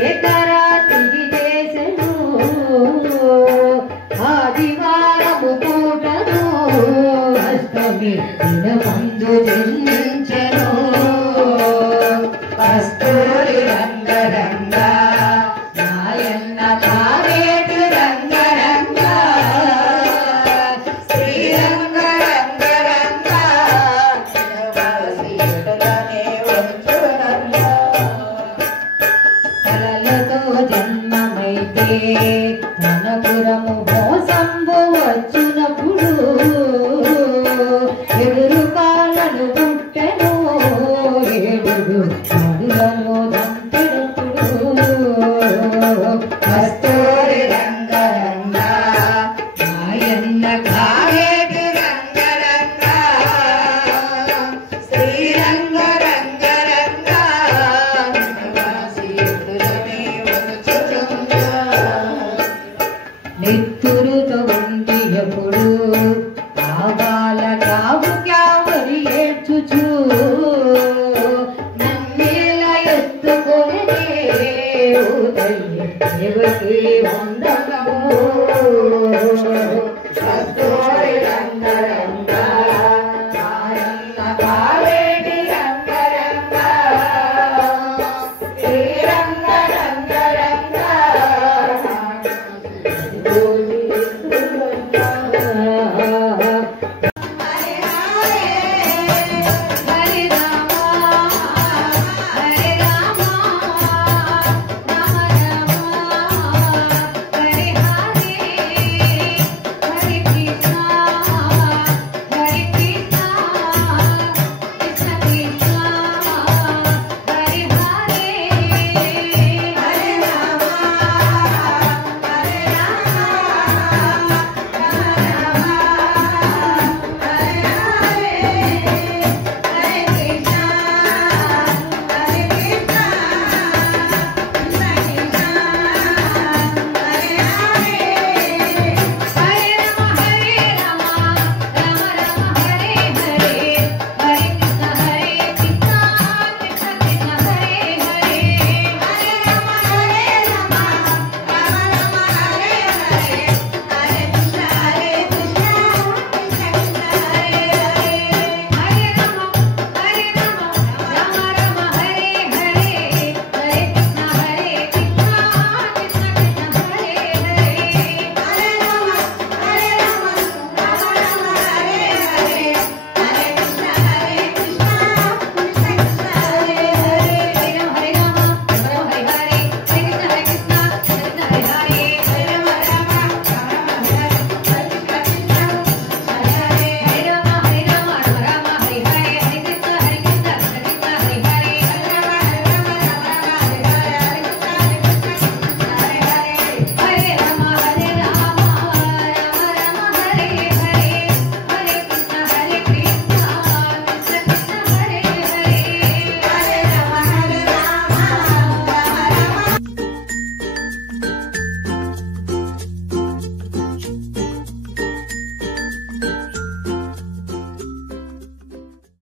శేఖర తిరిగి చేసెను ఆదివారము పూటను అష్టమి దినమందు జన్మించెను కస్తూరి రంగరంగ నాయన్న తారేటి రంగరంగ శ్రీరంగ రంగరంగ కలలతో జన్మమైతే ధనపురము మోసంబు వచ్చినప్పుడు ఎదురు కాళ్ళను పుట్టెను ఏడుగు అడులను దంపెడుతుడు కస్తూరి రంగరంగ నాయన్న కారేటి రంగరంగ శ్రీరంగ రంగరంగ నెత్తురుతో ఉండి ఎప్పుడు ఆవాల కావు క్యావరి ఏడ్చుచు నన్నేల ఎత్తుకొని దేవకి వందనము